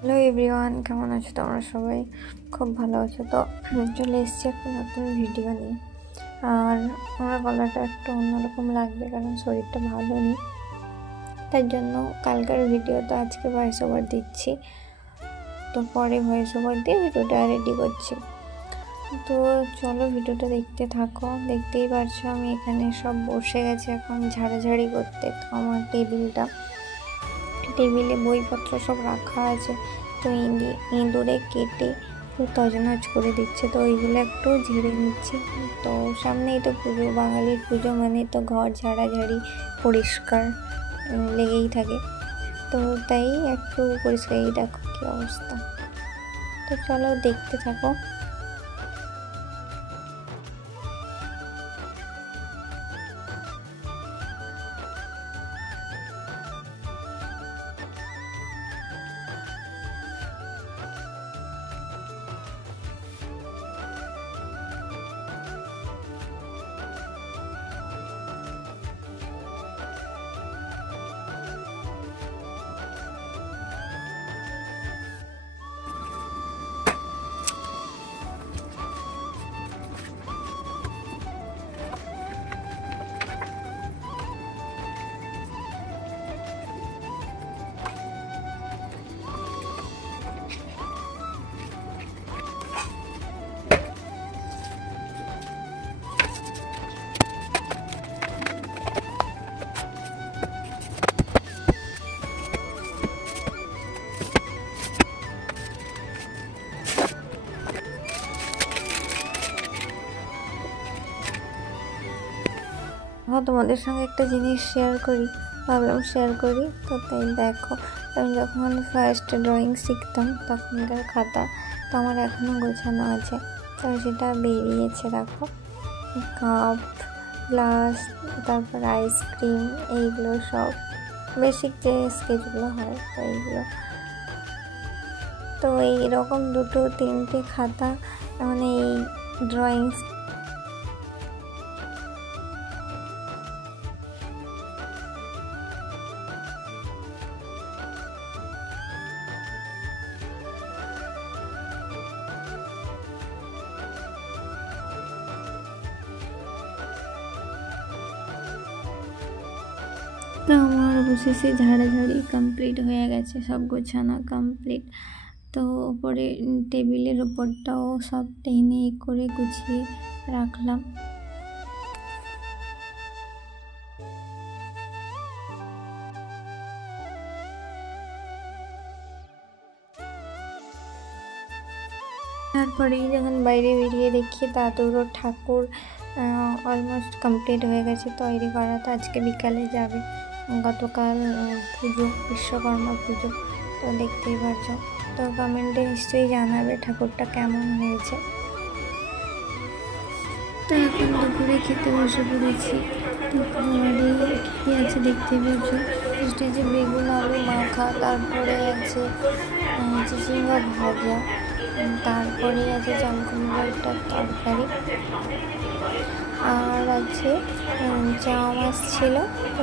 Hello everyone, কেমন আছো তোমরা? সবাই খুব ভালো আছো তো? চলে এসেছি একটা নতুন ভিডিও নিয়ে। আর আমার গলাটা একটু অন্যরকম লাগবে কারণ শরীরটা ভালো নেই, তার জন্য কালকের ভিডিওটা আজকে ভয়েস ওভার দিচ্ছি। তো পরে ভয়েস ওভার দিয়ে ভিডিওটা রেডি করছি। তো চলো ভিডিওটা দেখতে থাকো। দেখতেই পারছো আমি এখানে সব বসে গেছি এখন ঝাড়াঝাড়ি করতে। তো আমার টেবিলে বইপত্র সব রাখা আছে, তো ইঁদুরে কেটে তছনছ করে দিচ্ছে, তো ওইগুলো একটু ঝেড়ে নিচ্ছি। তো সামনেই তো পুজো, বাঙালির পুজো মানে তো ঘর ঝাড়াঝাড়ি পরিষ্কার লেগেই থাকে, তো তাই একটু পরিষ্কার। এই দেখো কী অবস্থা। তো চলো দেখতে থাকো। তোমাদের সঙ্গে একটা জিনিস ভাবলাম শেয়ার করি। তো তাই দেখো, আমি যখন ফার্স্ট ড্রয়িং শিখতাম তখনকার খাতা তো আমার এখনও গোছানো আছে। তো সেটা বেরিয়েছে, দেখো কাপ, গ্লাস, তারপর আইসক্রিম, এইগুলো সব বেসিক যে স্কেচগুলো হয় তো এইগুলো। তো এইরকম 2-3টে খাতা মানে এই ড্রয়িং তো আমার অবশেষে ঝাড়াঝাড়ি কমপ্লিট হয়ে গেছে, সব গোছানো কমপ্লিট। তো ওপরে টেবিলের ওপরটাও সব টেনে করে গুছিয়ে রাখলাম। তারপরেই যখন বাইরে বেরিয়ে দেখি দাদুরও ঠাকুর অলমোস্ট কমপ্লিট হয়ে গেছে তৈরি করা। তো আজকে বিকালে যাবে, গতকাল পুজো, বিশ্বকর্মা পুজো, তো দেখতেই পারছো। তো কমেন্টে নিশ্চয়ই জানাবে ঠাকুরটা কেমন হয়েছে। তো এখন দুপুরে খেতে বসে পড়েছি। তো খাবারে কী আছে দেখতেই পাচ্ছ, যে বেগুন আলু মাখা, তারপরে আছে চিচিঙ্গা ভাজা, তারপরে আছে চালকুমড়োটার তরকারি, আর আছে চা মাছ ছিল, তো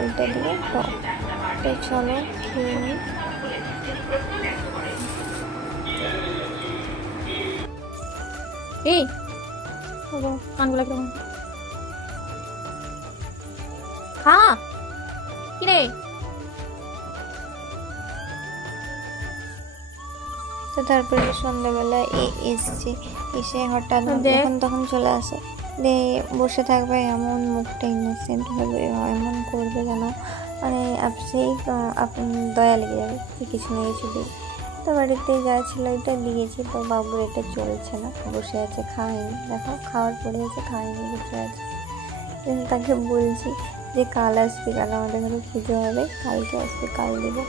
ওইটা দিয়ে টক। তো চলো খেয়ে নিই। এই কানগুলো একদম খা কিরে। তো তারপরে সন্ধ্যাবেলা এসছে, এসে হঠাৎ যখন তখন চলে আসে, বসে থাকবে এমন, মুখটা ইনোসেন্ট হবে, এমন করবে যেন মানে সেই দয়া লেগে যাবে, কিছু না কিছু দিয়ে। তো বাড়িতে যা ছিল এটা দিয়েছি। তো বাবুর এটা চলছে না, বসে আছে, খাওয়াইনি। দেখো খাওয়ার পরে আছে, খাওয়াইনি, বসে আছে। কিন্তু তাকে বলছি যে কাল আসবে, কাল আমাদের ঘরে পুজো হবে, কালকে আসবে, কাল দেবো।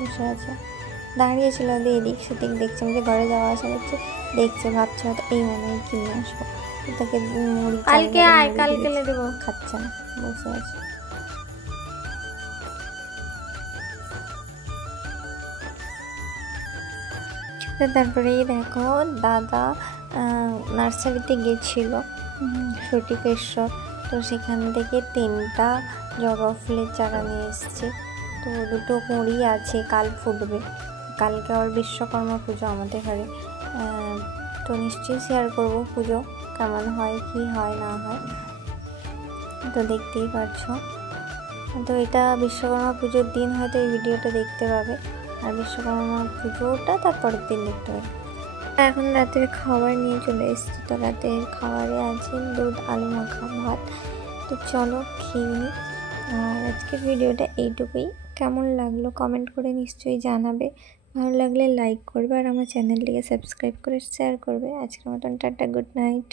বসে আছে, দাঁড়িয়েছিল, এদিক সেদিক দেখছে, যে ঘরে যাওয়া আসা করছে, দেখছে, ভাবছে হয়তো এই মনে হয় কিনে আসবো। তাকে মুড়ি কালকে দেবো, খাচ্ছে না, বসে আছে। তারপরেই দেখো দাদা নার্সারিতে গেছিল সটিকেশ্বর, তো সেখান থেকে 3টা জবা ফুলের চারা নিয়ে এসছে। তো দুটো কুঁড়ি আছে, কাল ফুটবে। কালকে আবার বিশ্বকর্মা পুজো আমাদের ঘরে, তো নিশ্চয়ই শেয়ার করব পুজো কেমন হয়, কি হয় না হয়, তো দেখতেই পারছো। তো এটা বিশ্বকর্মা পুজোর দিন হয়তো এই ভিডিওটা দেখতে পাবে, আর বিশ্বকর্মা পুজোটা তারপরের দিন দেখতে পাবে। এখন রাতের খাবার নিয়ে চলে এসেছি। তো রাতের খাবারে আছে দুধ আলু মাখা ভাত। তো চলো খেয়ে নিই। আর আজকের ভিডিওটা এইটুকুই। কেমন লাগলো কমেন্ট করে নিশ্চয়ই জানাবে, ভালো লাগলে লাইক করবে আর আমার চ্যানেলটিকে সাবস্ক্রাইব করে শেয়ার করবে। আজকের মতন টাটা, গুড নাইট।